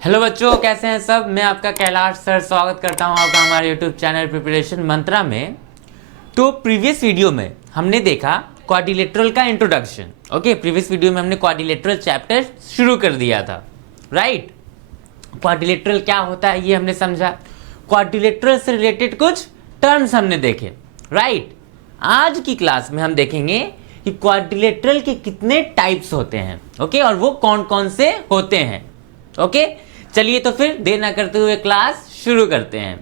Hello बच्चों, कैसे हैं सब। मैं आपका कैलाश सर स्वागत करता हूं आपका हमारे यूट्यूब चैनल प्रिपरेशन मंत्रा में। तो प्रीवियस वीडियो में हमने देखा क्वाड्रिलेटरल का इंट्रोडक्शन। ओके, प्रीवियस वीडियो में हमने क्वाड्रिलेटरल चैप्टर शुरू कर दिया था, राइट। क्वाड्रिलेटरल क्या होता है ये हमने समझा, क्वाड्रिलेटरल से रिलेटेड कुछ टर्म्स हमने देखे, राइट। आज की क्लास में हम देखेंगे कि क्वाड्रिलेटरल के कितने टाइप्स होते हैं, ओके, और वो कौन कौन से होते हैं। ओके, चलिए तो फिर देर ना करते हुए क्लास शुरू करते हैं।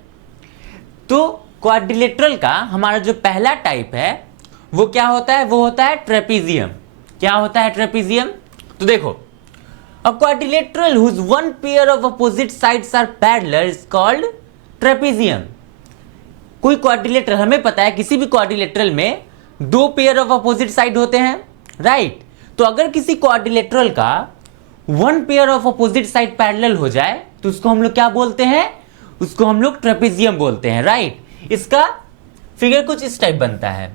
तो क्वाड्रिलेटरल का हमारा जो पहला टाइप है वो क्या होता है, वो होता है ट्रेपीजियम। क्या होता है ट्रेपीजियम? तो देखो, a quadrilateral whose one pair of opposite sides are parallel is called trapezium. कोई क्वाड्रिलेटरल, हमें पता है किसी भी क्वाड्रिलेटरल में दो पेयर ऑफ अपोजिट साइड होते हैं, राइट। तो अगर किसी क्वाड्रिलेटरल का one pair of opposite side parallel हो जाए तो उसको हम लोग क्या बोलते हैं, उसको हम लोग ट्रेपीजियम बोलते हैं, राइट। इसका फिगर कुछ इस टाइप बनता है।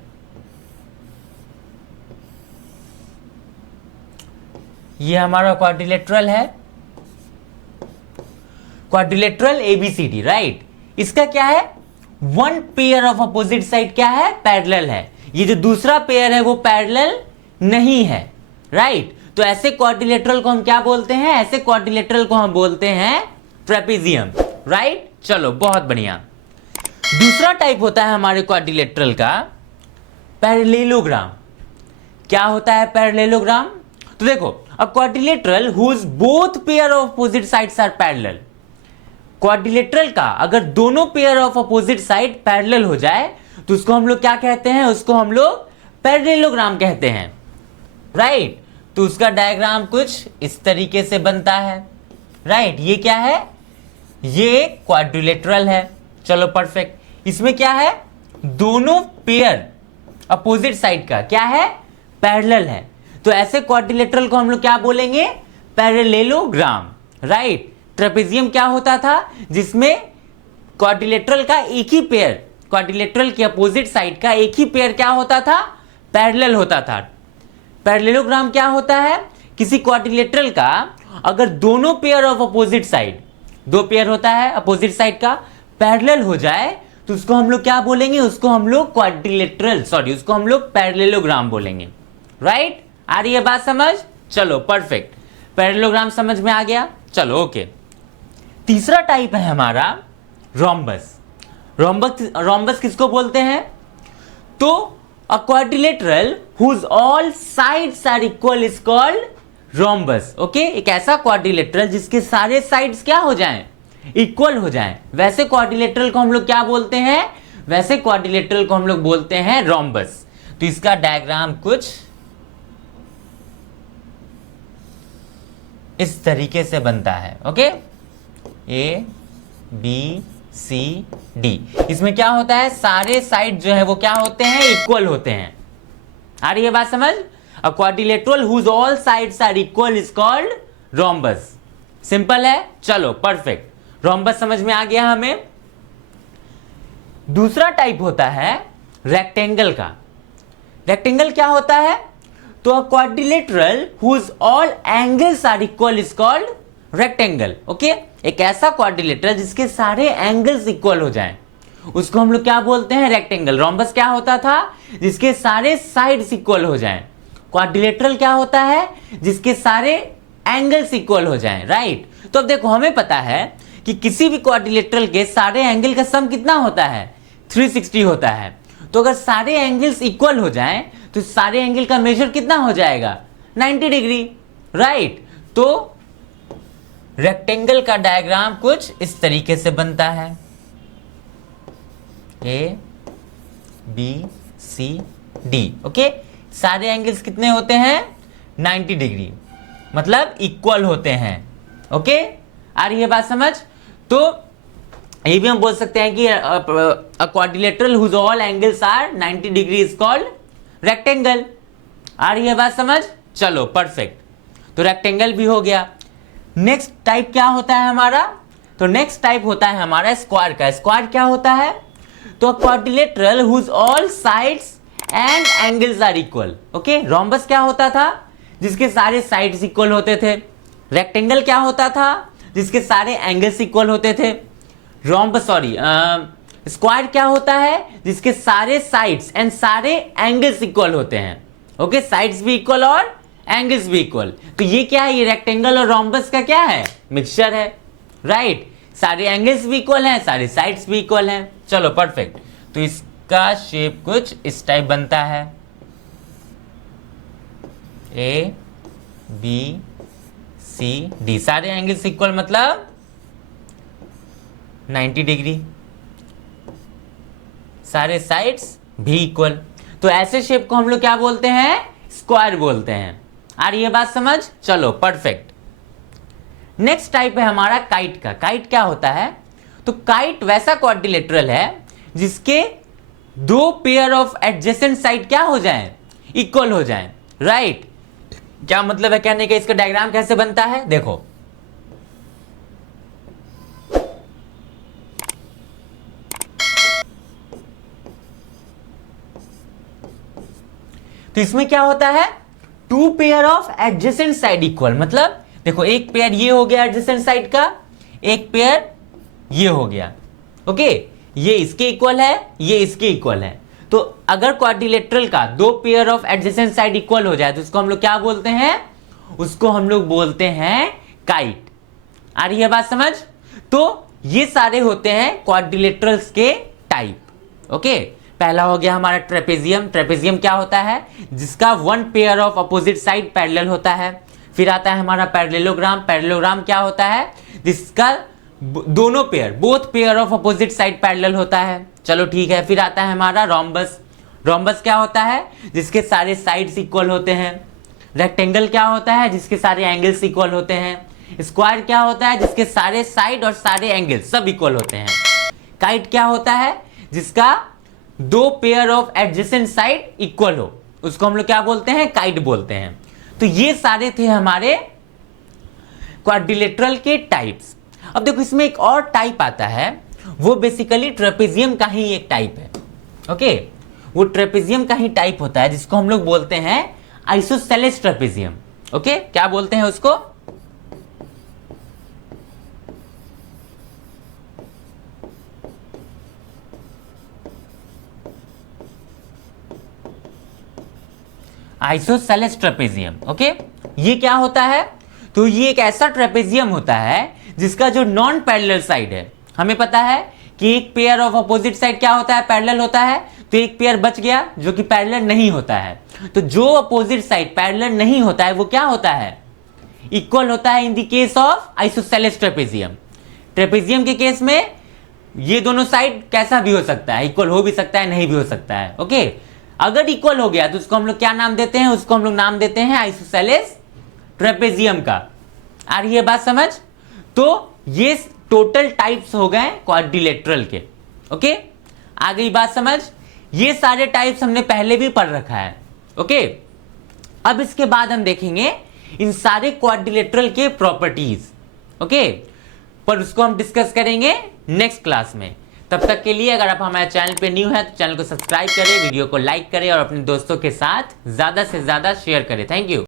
ये हमारा क्वाड्रिलेटरल है, क्वाड्रिलेटरल एबीसीडी, राइट। इसका क्या है, one pair of opposite side क्या है, पैरेलल है। ये जो दूसरा पेयर है वो पैरेलल नहीं है, राइट। तो ऐसे क्वाड्रिलेटरल को हम क्या बोलते हैं, ऐसे क्वाड्रिलेटरल को हम बोलते हैं ट्रेपीजियम, राइट। चलो, बहुत बढ़िया। दूसरा टाइप होता है हमारे क्वाड्रिलेटरल का पैरेललोग्राम। क्या होता है पैरेललोग्राम? तो देखो, a quadrilateral whose both pair of opposite sides are parallel. Quadrilateral का अगर दोनों pair of opposite side parallel हो जाए तो उसको हम लोग क्या कहते हैं, उसको हम लोग पैरेललोग्राम कहते हैं, राइट। तो उसका डायग्राम कुछ इस तरीके से बनता है, राइट। ये क्या है, ये क्वाड्रिलेटरल है। चलो, परफेक्ट। इसमें क्या है, दोनों पेयर अपोजिट साइड का क्या है, पैरेलल है। तो ऐसे क्वाड्रिलेटरल को हम लोग क्या बोलेंगे, पैरेललोग्राम, राइट। ट्रेपीजियम क्या होता था, जिसमें क्वाड्रिलेटरल का एक ही पेयर, क्वाड्रिलेटरल के अपोजिट साइड का एक ही पेयर क्या होता था, पैरेलल होता था। पैरेललोग्राम क्या होता है, किसी क्वाड्रिलेटरल का अगर दोनों पेयर ऑफ अपोजिट साइड, दो पेयर होता है अपोजिट साइड का, पैरेलल हो जाए तो उसको हम लोग क्या बोलेंगे, उसको हम लोग उसको हम लोग पैरेललोग्राम बोलेंगे, राइट। आ रही है बात समझ? चलो, परफेक्ट। पैरेललोग्राम समझ में आ गया। चलो, ओके। तीसरा टाइप है हमारा रोम्बस। रोम्बस किसको बोलते हैं? तो a quadrilateral whose all sides are equal is called rhombus. Okay, एक ऐसा क्वाड्रिलेटरल जिसके सारे साइड्स क्या हो जाएं, इक्वल हो जाएं, वैसे क्वाड्रिलेटरल को हम लोग क्या बोलते हैं, वैसे क्वाड्रिलेटरल को हम लोग बोलते हैं रोम्बस। तो इसका डायग्राम कुछ इस तरीके से बनता है, okay. A B C D. इसमें क्या होता है, सारे साइड जो है वो क्या होते हैं, इक्वल होते हैं। आ रही है बात समझ? A quadrilateral whose all sides are equal is called rhombus. Simple है। चलो, परफेक्ट। रोम्बस समझ में आ गया हमें। दूसरा टाइप होता है रेक्टेंगल का। रेक्टेंगल क्या होता है? तो a quadrilateral whose all angles are equal is called rectangle. Okay, एक ऐसा क्वाड्रिलेटरल जिसके सारे एंगल्स इक्वल हो जाएं, उसको हम लोग क्या बोलते हैं, रेक्टेंगल। रोम्बस क्या होता था, जिसके सारे साइड्स इक्वल हो जाएं। क्वाड्रिलेटरल क्या होता है, जिसके सारे एंगल्स इक्वल हो जाएं, राइट। तो अब देखो, हमें पता है कि किसी भी क्वाड्रिलेटरल के सारे एंगल का सम कितना होता है, 360 होता है। तो अगर सारे एंगल्स इक्वल हो जाएं तो सारे एंगल का मेजर कितना हो जाएगा, 90 डिग्री, राइट। तो रेक्टेंगल का डायग्राम कुछ इस तरीके से बनता है। A B C D, okay. सारे एंगल्स कितने होते हैं, 90 डिग्री, मतलब इक्वल होते हैं, ओके। आ रही है बात समझ? तो ये भी हम बोल सकते हैं कि a quadrilateral whose all angles are 90 degree is called rectangle. आ रही है बात समझ? चलो, परफेक्ट। तो रेक्टेंगल भी हो गया। नेक्स्ट टाइप क्या होता है हमारा? तो नेक्स्ट टाइप होता है हमारा स्क्वायर का। स्क्वायर क्या होता है? तो quadrilateral whose all sides and angles are equal. Okay, rhombus क्या होता था, जिसके सारे साइड्स इक्वल होते थे। रेक्टेंगल क्या होता था, जिसके सारे एंगल्स इक्वल होते थे। स्क्वायर क्या होता है? जिसके सारे साइड्स एंड सारे एंगल्स इक्वल होते हैं। ओके, साइड्स भी इक्वल और एंगल्स भी इक्वल। तो ये क्या है? ये रेक्टेंगल और रोम्बस का क्या है? मिक्सचर है, राइट। सारे एंगल्स भी इक्वल हैं, सारे साइड्स भी इक्वल हैं। चलो परफेक्ट। तो इसका शेप कुछ इस टाइप बनता है, ए बी सी डी। सारे एंगल्स इक्वल मतलब 90 डिग्री, सारे साइड्स भी इक्वल। तो ऐसे शेप को हम लोग क्या बोलते हैं? स्क्वायर बोलते हैं। आ रही है बात समझ? चलो परफेक्ट। नेक्स्ट टाइप है हमारा काइट का। काइट क्या होता है? तो काइट वैसा क्वाड्रिलेटरल है जिसके दो पेयर ऑफ एडजेसेंट साइड क्या हो जाएं? इक्वल हो जाएं, राइट। क्या मतलब है कहने का? इसका डायग्राम कैसे बनता है देखो। तो इसमें क्या होता है? Two pair of adjacent side equal. मतलब देखो, एक पेयर ये हो गया एडजेसेंट साइड का, एक पेयर ये हो गया। ओके, ये इसके इक्वल है, ये इसके इक्वल है। तो अगर क्वाड्रिलेटरल का दो pair of adjacent side equal हो जाए तो उसको हम लोग क्या बोलते हैं? उसको हम लोग बोलते हैं काइट। आ रही है बात समझ? तो ये सारे होते हैं क्वाड्रिलेटरल्स के टाइप। ओके, पहला हो गया हमारा ट्रेपेजियम। ट्रेपेजियम क्या होता है? जिसका one pair of opposite side parallel होता है। फिर आता है हमारा पैरेललोग्राम। पैरेललोग्राम क्या होता है? जिसका दोनों pair, both pair of opposite side parallel होता है। चलो ठीक है। फिर आता है हमारा रोम्बस। रोम्बस क्या होता है? जिसके सारे साइड्स इक्वल होते हैं। रेक्टेंगल क्या होता है? जिसके सारे एंगल्स इक्वल होते हैं। स्क्वायर क्या होता है? जिसके सारे साइड और सारे एंगल्स सब इक्वल होते हैं। काइट क्या होता है? जिसका दो pair of adjacent side equal हो, उसको हम लोग क्या बोलते हैं? काइट बोलते हैं। तो ये सारे थे हमारे क्वाड्रिलेटरल के टाइप्स। अब देखो, इसमें एक और टाइप आता है, वो बेसिकली ट्रेपेजियम का ही एक टाइप है। ओके, वो ट्रेपेजियम का ही टाइप होता है जिसको हम लोग बोलते हैं आइसोसेलेस ट्रेपेजियम। ओके, क्या बोलते हैं उसको? Isosceles trapezium. ओके, ये क्या होता है? तो ये एक ऐसा ट्रेपेजियम होता है जिसका जो नॉन पैरेलल साइड है, हमें पता है कि एक पेयर ऑफ अपोजिट साइड क्या होता है? पैरेलल होता है। तो एक पेयर बच गया जो कि पैरेलल नहीं होता है। तो जो अपोजिट साइड पैरेलल नहीं होता है वो क्या होता है? इक्वल होता है in the case of isosceles trapezium. Trapezium के केस में ये दोनों साइड कैसा भी हो सकता है, इक्वल हो भी सकता है, नहीं भी हो सकता है। ओके, अगर इक्वल हो गया तो उसको हम लोग क्या नाम देते हैं? उसको हम लोग नाम देते हैं आइसोसेलेस ट्रेपेजियम का। आ रही है बात समझ? तो ये टोटल टाइप्स हो गए क्वाड्रिलेटरल के। ओके, आ गई बात समझ? ये सारे टाइप्स हमने पहले भी पढ़ रखा है। ओके, अब इसके बाद हम देखेंगे इन सारे क्वाड्रिलेटरल के प्रॉपर्टीज। ओके, पर उसको हम डिस्कस करेंगे नेक्स्ट क्लास में। तब तक के लिए अगर आप हमारे चैनल पे न्यू है तो चैनल को सब्सक्राइब करें, वीडियो को लाइक करें और अपने दोस्तों के साथ ज्यादा से ज्यादा शेयर करें। Thank you.